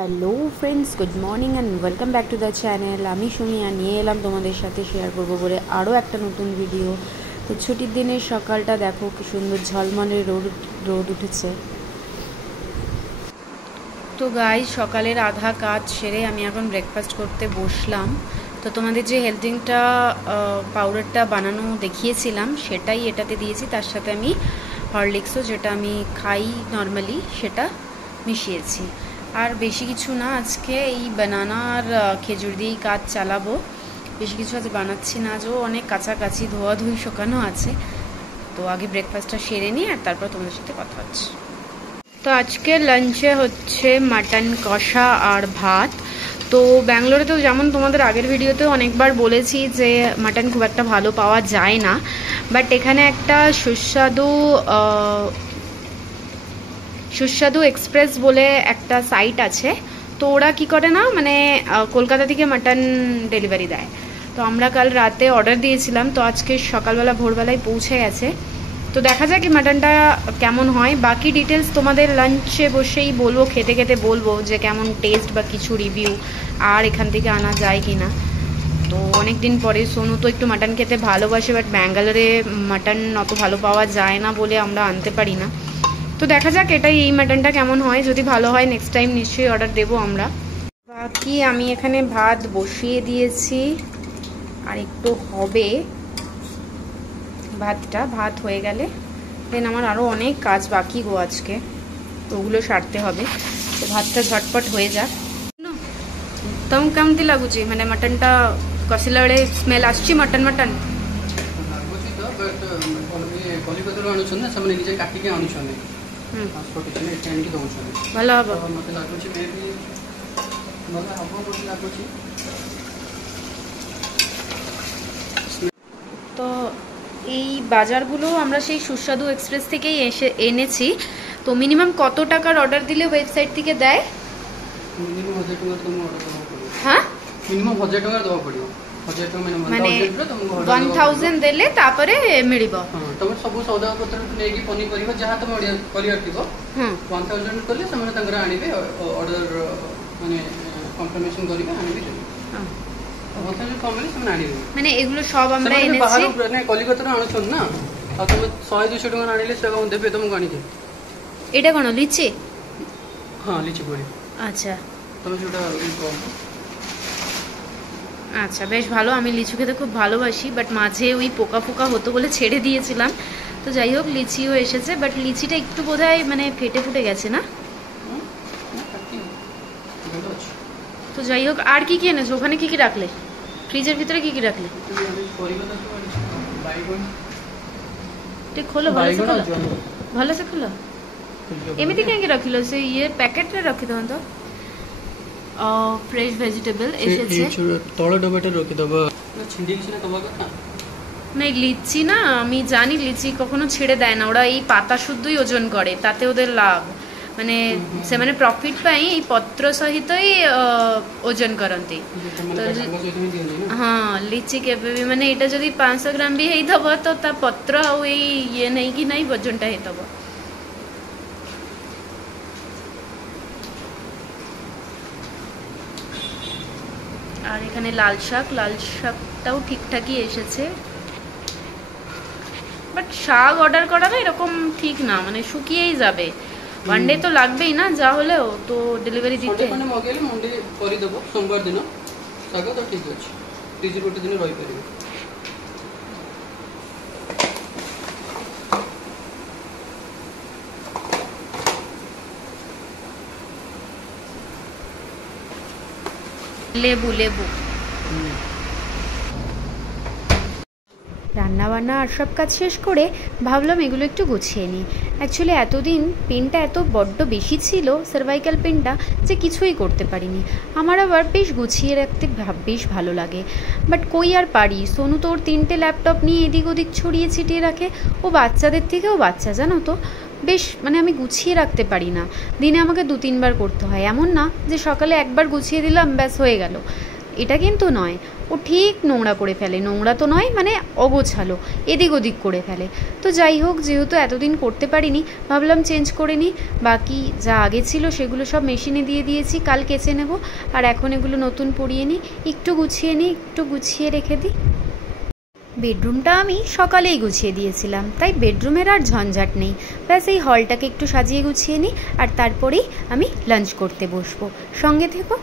Hello friends, good morning and welcome back to the channel. আমি সুমিয়া নিয়ে এলাম তোমাদের সাথে শেয়ার করবো বলে আরও একটা নতুন ভিডিও। তো ছুটির দিনের সকালটা দেখো কি সুন্দর ঝলমলে রোদ উঠেছে। তো গাইজ, সকালের আধা কাজ সেরে আমি এখন ব্রেকফাস্ট করতে বসলাম। তো তোমাদের যে হেলথিংটা পাউডারটা বানানো দেখিয়েছিলাম সেটাই এটাতে দিয়েছি, তার সাথে আমি হরলিক্সও, যেটা আমি খাই নর্মালি, সেটা মিশিয়েছি। আর বেশি কিছু না, আজকে এই বানানা আর খেজুর দিয়েই কাজ চালাবো। বেশি কিছু আজ বানাচ্ছি না, আজও অনেক কাছাকাছি ধোয়াধুয়ি শুকানো আছে। তো আগে ব্রেকফাস্টটা সেরে নিই আর তারপর তোমাদের সাথে কথা হচ্ছে। তো আজকে লাঞ্চে হচ্ছে মাটন কষা আর ভাত। তো ব্যাঙ্গালোরে তো যেমন তোমাদের আগের ভিডিওতেও অনেকবার বলেছি যে মাটন খুব একটা ভালো পাওয়া যায় না, বাট এখানে একটা সুস্বাদু এক্সপ্রেস বলে একটা সাইট আছে। তো ওরা কি করে না, মানে কলকাতা থেকে মাটন ডেলিভারি দেয়। তো আমরা কাল রাতে অর্ডার দিয়েছিলাম, তো আজকে সকালবেলা ভোরবেলায় পৌঁছে গেছে। তো দেখা যাক কি মাটনটা কেমন হয়। বাকি ডিটেলস তোমাদের লাঞ্চে বসেই বলবো, খেতে খেতে বলবো যে কেমন টেস্ট বা কিছু রিভিউ, আর এখান থেকে আনা যায় কি না। তো অনেক দিন পরে, সোনু তো একটু মাটন খেতে ভালোবাসে, বাট ব্যাঙ্গালোরে মাটন অত ভালো পাওয়া যায় না বলে আমরা আনতে পারি না। তো দেখা যাক এই মাটনটা কেমন হয়। যদি ভালো হয় নেক্সট টাইম নিশ্চয়ই অর্ডার দেবো আমরা। বাকি আমি এখানে ভাত বসিয়ে দিয়েছি, আর একটু হবে ভাত হয়ে গেলে দেন আমার আরও অনেক কাজ বাকি গো আজকে, তো ওগুলো সারতে হবে। তো ভাতটা ঝটপট হয়ে যাক। ତମକୁ କେମିତି ଲାଗୁଛି, ମାନେ ମଟନଟା କଷିଲା ବେଳେ ସ୍ମେଲ୍ ଆସୁଛି? ମଟନ ଭଲ ହବ। তো এই বাজারগুলো আমরা সেই সুস্বাদু এক্সপ্রেস থেকেই এনেছি। তো মিনিমাম কত টাকার অর্ডার দিলে ওয়েবসাইট থেকে দেয়? হ্যাঁ, মিনিমাম 1000 টাকা দেওয়া পড়িব। 1000 টাকা মানে 1000 দেলে তারপরে মিলিব। হ্যাঁ, তুমি সবু সৌদা পত্র নেকি পনিপরিবা যাহা তুমি করিয়ার থিব, 1000 করলে ସେମାନେ ତାଙ୍କର ଆଣିବେ অর্ডার, মানে কনফার্মেশন করিবে আনিবে। মানে এগুলো সব আমরা এনেছি, কলিকতাରୁ ଆଣୁଛନ୍ ନା, ଆଉ ତମେ 100-200 টাকা ଆଣିଲେ ସେ କଣ ଦେବେ ତମକୁ ଆଣିକି? এটা কোন লিচি? হ্যাঁ, লিচি পড়ি। আচ্ছা, তুমি সেটা আচ্ছা, বেশ ভালো। আমি লিচু খেতে খুব ভালোবাসি, বাট মাঝে ওই পোকা ফোকা হতো বলে ছেড়ে দিয়েছিলাম। তো যাই হোক, লিচিও এসেছে, বাট লিচিটা একটু বোধহয় মানে ফেটে ফুটে গেছে না। তো যাই হোক, আর কি কি এনেছো? ওখানে কি কি রাখলে? ফ্রিজের ভিতরে কি কি রাখলে? ঠিক খোলো, ভালোসে খোলো। এমনি কাହିଁକି ରଖିଲ? ସେ ଇଏ ପ୍ୟାକେଟରେ ରଖିଦିଅନ୍ତ। ফ্রেশ ভেজিটেবল এসেছে। তଳ ডবাটা রখিদব, ছিন্ডিকি না তোমার কথা। না, লিচি না, আমি জানি লিচি কখনো ছেড়ে দেয় না, ওরা এই পাতা শুদ্ধই ওজন করে, তাতে ওদের লাভ। মানে ସେମାନେ প্রফিট পাই এই পত্র সহিতই ওজন করନ୍ତି। হ্যাঁ, লিচি কেবে ବି মানে এটা যদি 500 গ্রাম ବି ହେଇଥିବ ତ ତା ପତ୍ର ଆଉ ଏଇ ଇଏ ନେଇକି ନାଇଁ ওজনটা ହେଇଥିବ। আর এখানে লাল শাকটাও ঠিকঠাকই এসেছে, বাট শাক অর্ডার করা না এরকম ঠিক না, মানে শুকিয়েই যাবে। ওয়ান ডে তো লাগবেই না যা হলেও, তো ডেলিভারি দিতে মানে মগেলে মন্ডে করে দেব সোমবার দিন শাক, তো ঠিক আছে, ফ্রিজে গোটে দিন রই পারিবে। লেবু রান্নাবান্না আর সব কাজ শেষ করে ভাবলাম এগুলো একটু গুছিয়ে নিই। অ্যাকচুয়ালি এতদিন পেনটা এত বড্ড বেশি ছিল, সার্ভাইকাল পেনটা, যে কিছুই করতে পারিনি। আমার আবার বেশ গুছিয়ে রাখতে বেশ ভালো লাগে, বাট কই আর পারি। সোনু তো ওর 3টে ল্যাপটপ নিয়ে এদিক ওদিক ছড়িয়ে ছিটিয়ে রাখে। ও বাচ্চাদের থেকেও বাচ্চা, জানো তো, বেশ মানে আমি গুছিয়ে রাখতে পারি না। দিনে আমাকে 2-3 বার করতে হয়। এমন না যে সকালে একবার গুছিয়ে দিলাম ব্যাস হয়ে গেল, এটা কিন্তু নয়। ও ঠিক নোংরা করে ফেলে, নোংরা তো নয় মানে অগোছালো, এদিক ওদিক করে ফেলে। তো যাই হোক, যেহেতু এতদিন করতে পারিনি ভাবলাম চেঞ্জ করে নিই, বাকি যা আগে ছিল সেগুলো সব মেশিনে দিয়ে দিয়েছি, কাল কেচে নেব। আর এখন এগুলো নতুন পরিয়ে নিই, একটু গুছিয়ে নিই, একটু গুছিয়ে রেখে দিই। বেডরুমটা আমি সকালেই গুছিয়ে দিয়েছিলাম, তাই বেডরুমের আর ঝঞ্ঝাট নেই। ব্যাস এই হলটাকে একটু সাজিয়ে গুছিয়ে নিই, আর তারপরেই আমি লাঞ্চ করতে বসবো। সঙ্গে থেকো।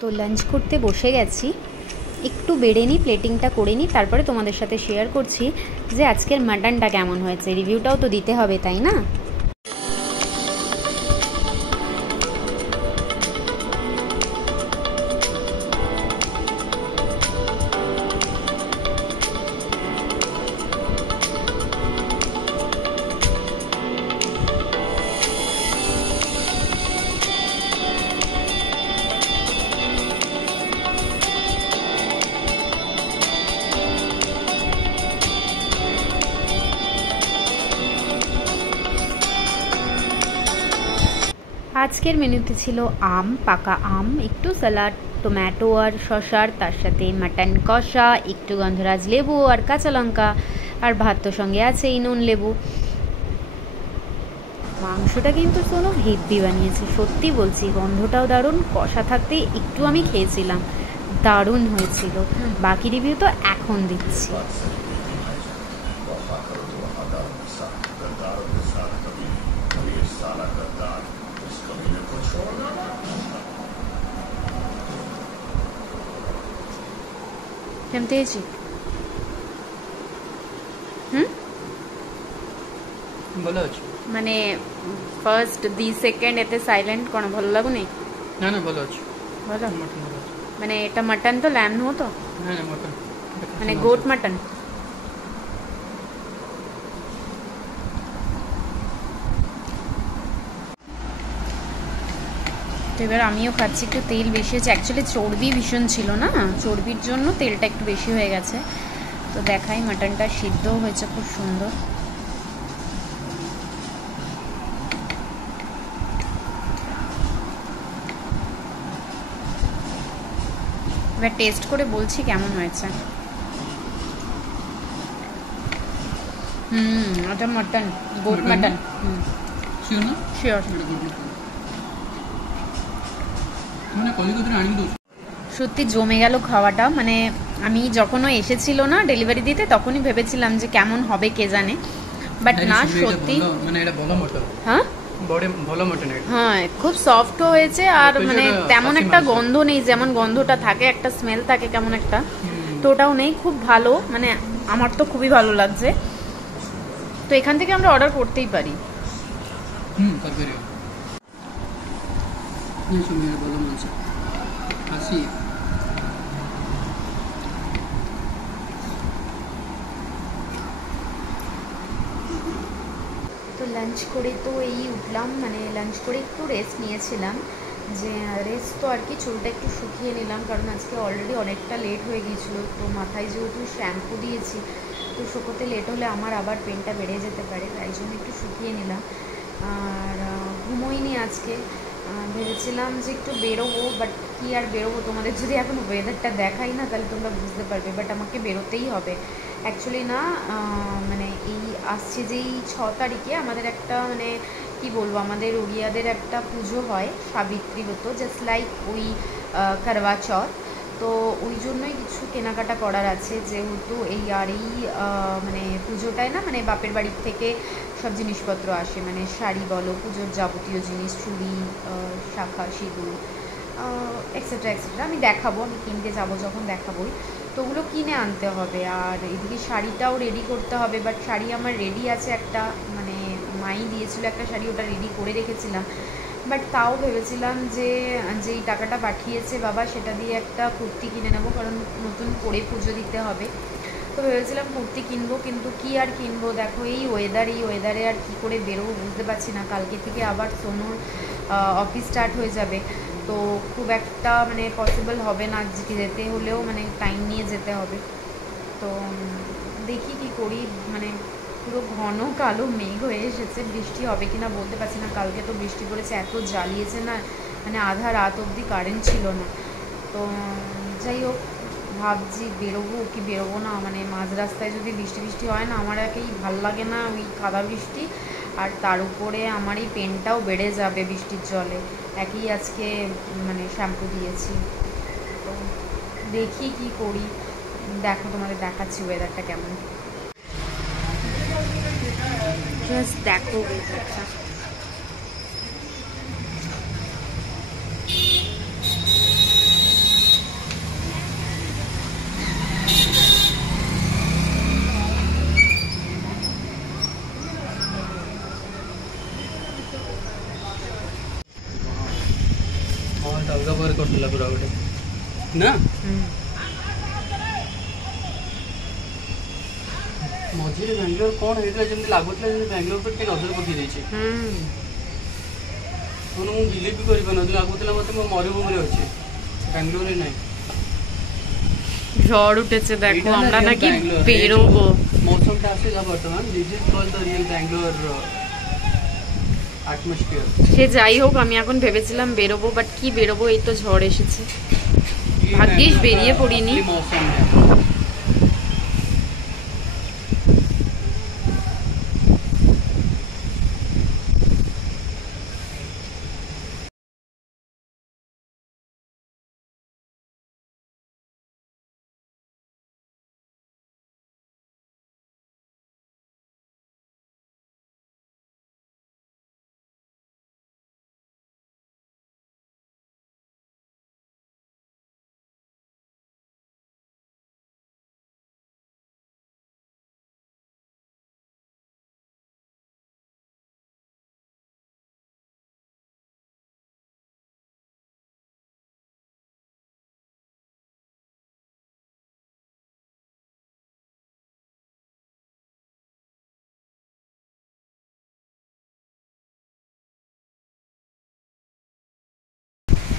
তো লাঞ্চ করতে বসে গেছি, একটু বেড়ে নিই, প্লেটিংটা করে নিই, তারপরে তোমাদের সাথে শেয়ার করছি যে আজকের মাটনটা কেমন হয়েছে। রিভিউটাও তো দিতে হবে, তাই না? আজকের মেনুতে ছিল আম, পাকা আম, একটু স্যালাড, টমেটো আর শসার, তার সাথে মাটন কষা, একটু গন্ধরাজ লেবু আর কাঁচা লঙ্কা, আর ভাত তো সঙ্গে আছেই নুন লেবু। মাংসটা কিন্তু শোনো হেব্বি বানিয়েছে, সত্যি বলছি, গন্ধটাও দারুণ, কষা থাকতে একটু আমি খেয়েছিলাম, দারুণ হয়েছিল। বাকি রিভিউ তো এখন দিচ্ছি। କେମିତି ହେଇଛି? ଭଲ ଅଛି। ମାନେ ଫାର୍ଷ୍ଟ 2 ସେକେଣ୍ଡ ଏତେ ସାଇଲେଣ୍ଟ କ'ଣ ଭଲ ଲାଗୁନି? ନା ନା ଭଲ ଅଛି। ଭଲ ମଟନ ଭଲ ଅଛି। ମାନେ ଏଟା ମଟନ ତ ଲ୍ୟାମ୍ବ ନୁହଁ ତ? ନା ନା ମଟନ। মানে গোট মটন। তো এবার আমিও খাচ্ছি, একটু তেল বেশি হয়েছে, অ্যাকচুয়ালি চর্বি ভীষণ ছিল না, চর্বির জন্য তেলটা একটু বেশি হয়ে গেছে। তো দেখাই, মাটনটা সিদ্ধও হয়েছে খুব সুন্দর। এবার টেস্ট করে বলছি কেমন হয়েছে। এটা মটন, গোট মটন। শিওর না? শিওর। সত্যি জমে গেল খাওয়াটা, মানে আমি যখনও এসেছিল না ডেলিভারি দিতে তখনই ভেবেছিলাম যে কেমন হবে কে জানে, বাট না সত্যি মানে এটা ভালো মটন। হ্যাঁ বড় ভালো মটন এটা। হ্যাঁ, খুব সফট হয়েছে, আর মানে তেমন একটা গন্ধ নেই, যেমন গন্ধটা থাকে একটা স্মেল থাকে কেমন একটা, তো ওটাও নেই, খুব ভালো, মানে আমার তো খুবই ভালো লাগছে। তো এখান থেকে আমরা অর্ডার করতেই পারি। তরকারি। 80। তো লাঞ্চ করে তো এই উঠলাম, মানে লাঞ্চ করে একটু রেস্ট নিয়েছিলাম, যে রেস্ট তো আর কি, চুলটা একটু শুকিয়ে নিলাম কারণ আজকে অলরেডি অনেকটা লেট হয়ে গিয়েছিলো। তো মাথায় যেহেতু শ্যাম্পু দিয়েছি, তো শুকোতে লেট হলে আমার আবার পেনটা বেড়ে যেতে পারে, তাই জন্য একটু শুকিয়ে নিলাম। আর ঘুমোইনি আজকে, ভেবেছিলাম যে একটু বেরোবো, বাট কি আর বেরোবো, তোমাদের যদি এখন ওয়েদারটা দেখাই না তাহলে তোমরা বুঝতে পারবে, বাট আমাকে বেরোতেই হবে অ্যাকচুয়ালি না। মানে এই আসছে যেই 6 তারিখে আমাদের একটা, মানে কি বলবো, আমাদের উড়িয়াদের একটা পুজো হয় সাবিত্রী ব্রত, জাস্ট লাইক ওই করবা চৌথ। তো ওই জন্যই কিছু কেনাকাটা করার আছে, যেহেতু এই আর এই মানে পুজোটায় না, মানে বাপের বাড়ির থেকে সব জিনিসপত্র আসে, মানে শাড়ি বলো, পুজোর যাবতীয় জিনিস, চুড়ি, শাঁখা, সিঁদুর, এক্সেট্রা এক্সেট্রা। আমি দেখাবো, আমি কিনতে যাবো যখন দেখাবোই, তো ওগুলো কিনে আনতে হবে। আর এদিকে শাড়িটাও রেডি করতে হবে, বাট শাড়ি আমার রেডি আছে একটা, মানে মাই দিয়েছিল একটা শাড়ি, ওটা রেডি করে রেখেছিলাম। বাট তাও ভেবেছিলাম যে যেই টাকাটা পাঠিয়েছে বাবা সেটা দিয়ে একটা কুর্তি কিনে নেবো, কারণ নতুন করে পুজো দিতে হবে। তো ভেবেছিলাম কুর্তি কিনবো, কিন্তু কি আর কিনবো, দেখো এই ওয়েদারে আর কি করে বেরোবো বুঝতে পারছি না। কালকে থেকে আবার সোনুর অফিস স্টার্ট হয়ে যাবে, তো খুব একটা মানে পসিবল হবে না, যেতে হলেও মানে টাইম নিয়ে যেতে হবে। তো দেখি কি করি, মানে পুরো ঘন কালো মেঘ হয়ে এসেছে, বৃষ্টি হবে কিনা বলতে পারছি না। কালকে তো বৃষ্টি পড়েছে, এত জ্বালিয়েছে না, মানে আধা রাত অবধি কারেন্ট ছিল না। তো যাই হোক, ভাবছি বেরোবো কি বেরোবো না, মানে মাঝ রাস্তায় যদি বৃষ্টি বৃষ্টি হয় না, আমার একেই ভাল লাগে না ওই কাদা বৃষ্টি, আর তার উপরে আমার এই পেনটাও বেড়ে যাবে বৃষ্টির জলে, একই আজকে মানে শ্যাম্পু দিয়েছি। তো দেখি কি করি, দেখো তোমাদের দেখাচ্ছি ওয়েদারটা কেমন, জাস্ট দেখো ওয়েদারটা। ଅଲଗା ପରେ କରିଥିଲା ପୁରା ଗୋଟେ ନା ମଝିରେ ବାଙ୍ଗାଲୋର କ'ଣ ହେଇଥିଲା, ଯେମିତି ଲାଗୁଥିଲା ଯେମିତି ବାଙ୍ଗାଲୋର ଉପରେ ଟିକେ ନଜର ପକେଇ ଦେଇଛି। ମୁଁ ବିଲିଭ୍ ବି କରିପାରୁନଥିଲି, ଲାଗୁଥିଲା ମୋତେ ମୁଁ ମରୁଭୂମିରେ ଅଛି, ବାଙ୍ଗାଲୋରରେ ନାହିଁ। ঝড় উঠেছে দেখো, আমরা নাকি বেরোবো। মৌসুমটা আসে যা বর্তমান, this is called the real Bangalore atmosphere. সে যাই হোক, আমি এখন ভেবেছিলাম বেরোবো, বাট কি বেরোবো, এই তো ঝড় এসেছে, ভাগ্যিস বেরিয়ে পড়িনি।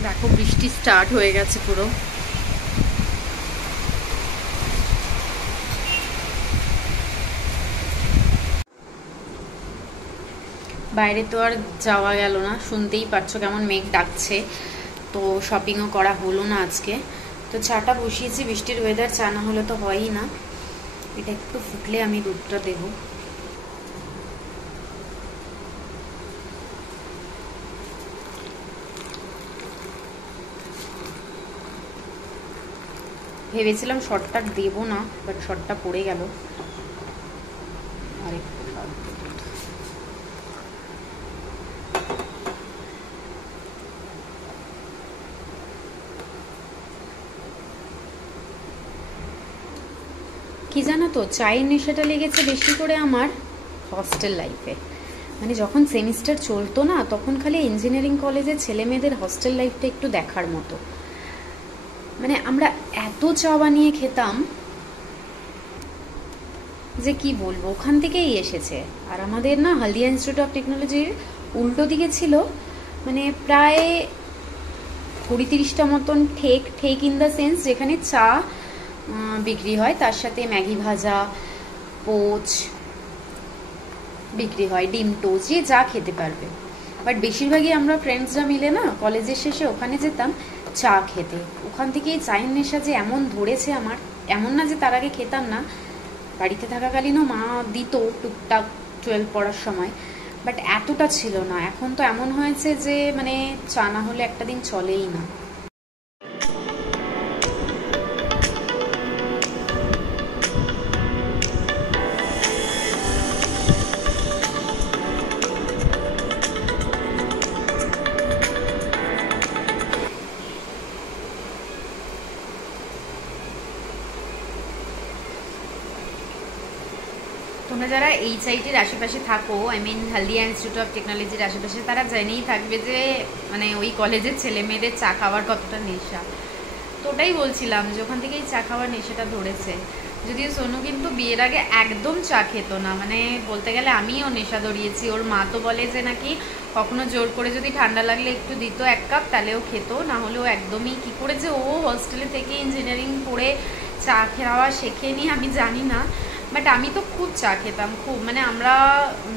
দেখো বৃষ্টি স্টার্ট হয়ে গেছে পুরো, বাইরে তো আর যাওয়া গেল না, শুনতেই পারছো কেমন মেঘ ডাকছে। তো শপিংও করা হলো না আজকে, তো চাটা বসিয়েছি, বৃষ্টির ওয়েদার, চা না হলে তো হয়ই না। এটা একটু ফুটলে আমি দুধটা দেবো। ভেবেছিলাম শর্টটা দেবো না, বাট শর্টটা পড়ে গেল। আরেকটু কি জানো তো, চায়ের নেশাটা লেগেছে বেশি করে আমার হস্টেল লাইফে। মানে যখন সেমিস্টার চলতো না, তখন খালি ইঞ্জিনিয়ারিং কলেজের ছেলে মেয়েদের হস্টেল লাইফটা একটু দেখার মতো। মানে আমরা এত চা বানিয়ে খেতাম যে কি বলবো, ওখান থেকেই এসেছে। আর আমাদের না হলদিয়া ইনস্টিটিউট অফ টেকনোলজির উল্টো দিকে ছিল মানে প্রায় 20-30টা মতন ঠেক ইন দ্য সেন্স যেখানে চা বিক্রি হয়, তার সাথে ম্যাগি ভাজা, পোচ বিক্রি হয়, ডিম টোস্ট, যে যা খেতে পারবে। বাট বেশিরভাগই আমরা ফ্রেন্ডসরা মিলে না কলেজের শেষে ওখানে যেতাম চা খেতে। ওখান থেকেই চায়ের নেশা যে এমন ধরেছে আমার, এমন না যে তার আগে খেতাম না, বাড়িতে থাকাকালীনও মা দিত টুকটাক 12 পড়ার সময়, বাট এতটা ছিল না। এখন তো এমন হয়েছে যে মানে চা না হলে একটা দিন চলেই না। তোমরা যারা এইচআইটির আশেপাশে থাকো, I mean Haldia institute of টেকনোলজির আশেপাশে, তারা জেনেই থাকবে যে মানে ওই কলেজের ছেলে মেয়েদের চা খাওয়ার কতটা নেশা। তো ওটাই বলছিলাম যে ওখান থেকেই চা খাওয়ার নেশাটা ধরেছে। যদিও সোনু কিন্তু বিয়ের আগে একদম চা খেত না, মানে বলতে গেলে আমিও নেশা ধরিয়েছি। ওর মা তো বলে যে নাকি কখনো জোর করে যদি ঠান্ডা লাগলে একটু দিত 1 কাপ, তাহলেও খেত, না হলে ও একদমই, কি করে যে ও হোস্টেলে থেকে ইঞ্জিনিয়ারিং পড়ে চা খাওয়া শেখেনি আমি জানি না। বাট আমি তো খুব চা খেতাম, খুব, মানে আমরা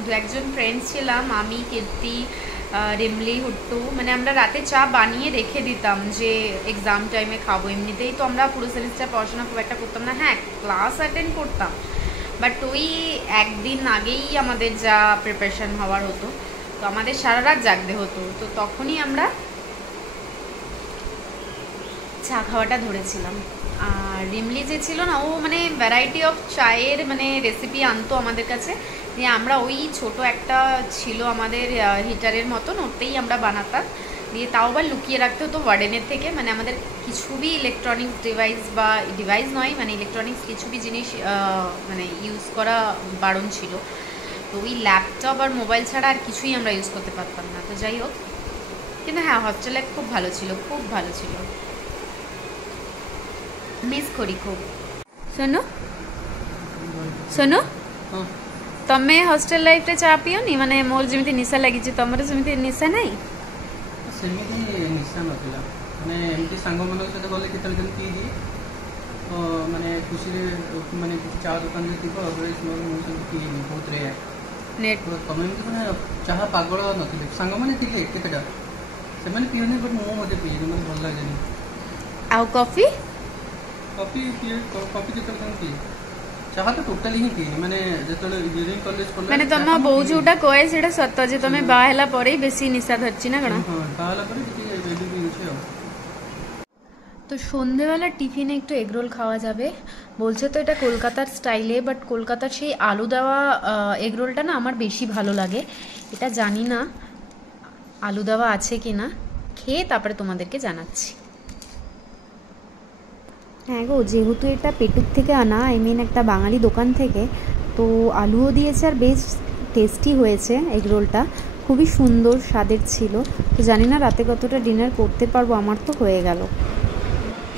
2-1জন ফ্রেন্ডস ছিলাম, আমি, কীর্তি, রিমলি, হুট্টু, মানে আমরা রাতে চা বানিয়ে রেখে দিতাম যে এক্সাম টাইমে খাবো। এমনিতেই তো আমরা পুরো সেমিস্টার পড়াশোনা খুব একটা করতাম না, হ্যাঁ ক্লাস অ্যাটেন্ড করতাম, বাট ওই একদিন আগেই আমাদের যা প্রিপারেশন হওয়ার হতো, তো আমাদের সারা রাত জাগতে হতো, তো তখনই আমরা চা খাওয়াটা ধরেছিলাম। আর রিমলি যে ছিল না, ও মানে ভ্যারাইটি অফ চায়ের মানে রেসিপি আনতো আমাদের কাছে, দিয়ে আমরা ওই ছোট একটা ছিল আমাদের হিটারের মতন, ওতেই আমরা বানাতাম, দিয়ে তাও আবার লুকিয়ে রাখতে হতো ওয়ার্ডেনের থেকে। মানে আমাদের কিছু বি ইলেকট্রনিক্স ডিভাইস বা ডিভাইস নয়, মানে ইলেকট্রনিক্স কিছু বি জিনিস মানে ইউজ করা বারণ ছিল। তো ওই ল্যাপটপ আর মোবাইল ছাড়া আর কিছুই আমরা ইউজ করতে পারতাম না। তো যাই হোক, কিন্তু হ্যাঁ ହଷ୍ଟେଲ ଲାଇଫ୍ খুব ভালো ছিল, খুব ভালো ছিল, মিস করি খুব। শোনো শোনো, ତମେ ହଷ୍ଟେଲ ଲାଇଫରେ ଚା ପିଅନି? ମାନେ ମୋର ଯେମିତି ନିଶା ଲାଗିଛି ତମର ସେମିତି ନିଶା ନାହିଁ? ସେମିତି ନିଶା ନଥିଲା, ମାନେ ଏମିତି ସାଙ୍ଗମାନଙ୍କ ସହିତ ଗଲେ କେତେବେଳେ କେମିତି ପିଇଦିଏ, ମାନେ ଖୁସିରେ, ମାନେ କିଛି ଚା ଦୋକାନରେ ଥିବ ମୁଁ ସେମିତି ପିଇନି, ବହୁତ ରେୟାର। ତମେ ଏମିତି ମାନେ ଚାହା ପାଗଳ ନଥିଲେ, ସାଙ୍ଗମାନେ ଥିଲେ କେତେଟା, ସେମାନେ ପିଅନି, ବଟ୍ ମୁଁ ମୋତେ ପିଏନି, ମୋତେ ଭଲ ଲାଗେନି। ଆଉ କଫି? କଫି ପିଏ, କଫି ଯେତେବେଳେ କେମିତି ପିଏ, ଚାହା ତ ଟୋଟାଲି ହିଁ ପିଏନି। ମାନେ ଯେତେବେଳେ ଇଞ୍ଜିନିୟରିଂ କଲେଜ ପଢିଲା, ମାନେ ତମ ବୋଉ ଯୋଉଟା କହେ ସେଟା ସତ ଯେ ତମେ ବାହା ହେଲା ପରେ বেশি নিশা ধরছি না? কেন? হ্যাঁ, বাହା ହେଲା ପରେ ଟିକେ বেবি ପିଉଛି ଆଉ। তো সন্ধেবেলা টিফিনে একটু এগরোল খাওয়া যাবে বলছে, তো এটা কলকাতার স্টাইলে, বাট কলকাতার সেই আলু দেওয়া এগরোলটা না আমার বেশি ভালো লাগে। এটা জানি না আলু দেওয়া আছে কিনা, খেয়ে তারপরে তোমাদেরকে জানাচ্ছি। হ্যাঁ গো, যেহেতু এটা পেটুক থেকে আনা, আই মিন একটা বাঙালি দোকান থেকে, তো আলুও দিয়েছে আর বেশ টেস্টি হয়েছে এগরোলটা, খুবই সুন্দর স্বাদের ছিল। তো জানি না রাতে কতটা ডিনার করতে পারবো, আমার তো হয়ে গেল।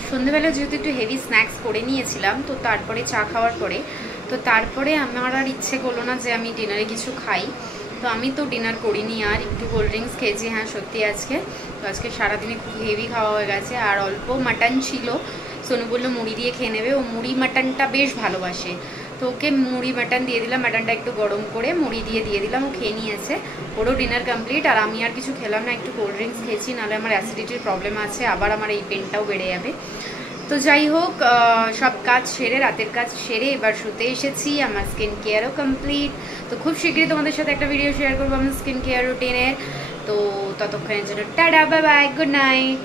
সন্ধ্যেবেলা যেহেতু একটু হেভি স্ন্যাক্স করে নিয়েছিলাম, তো তারপরে চা খাওয়ার পরে, তো তারপরে আমার আর ইচ্ছে করলো না যে আমি ডিনারে কিছু খাই, তো আমি তো ডিনার করিনি, আর একটু কোল্ড ড্রিঙ্কস খেয়েছি। হ্যাঁ সত্যি আজকে তো আজকে সারাদিনে খুব হেভি খাওয়া হয়ে গেছে, আর অল্প মাটন ছিল। সোনু বললো মুড়ি দিয়ে খেয়ে নেবে, ও মুড়ি মাটনটা বেশ ভালোবাসে, তো ওকে মুড়ি মাটন দিয়ে দিলাম, মাটনটা একটু গরম করে মুড়ি দিয়ে দিলাম, ও খেয়ে নিয়েছে, ওরও ডিনার কমপ্লিট। আর আমি আর কিছু খেলাম না, একটু কোল্ড ড্রিঙ্কস খেয়েছি, নাহলে আমার অ্যাসিডিটির প্রবলেম আছে, আবার আমার এই পেনটাও বেড়ে যাবে। তো যাই হোক, সব কাজ সেরে, রাতের কাজ সেরে এবার শুতে এসেছি, আমার স্কিন কেয়ারও কমপ্লিট। তো খুব শীঘ্রই তোমাদের সাথে একটা ভিডিও শেয়ার করবো আমার স্কিন কেয়ার রুটিনের। তো ততক্ষণের জন্য tata, bye bye, good night.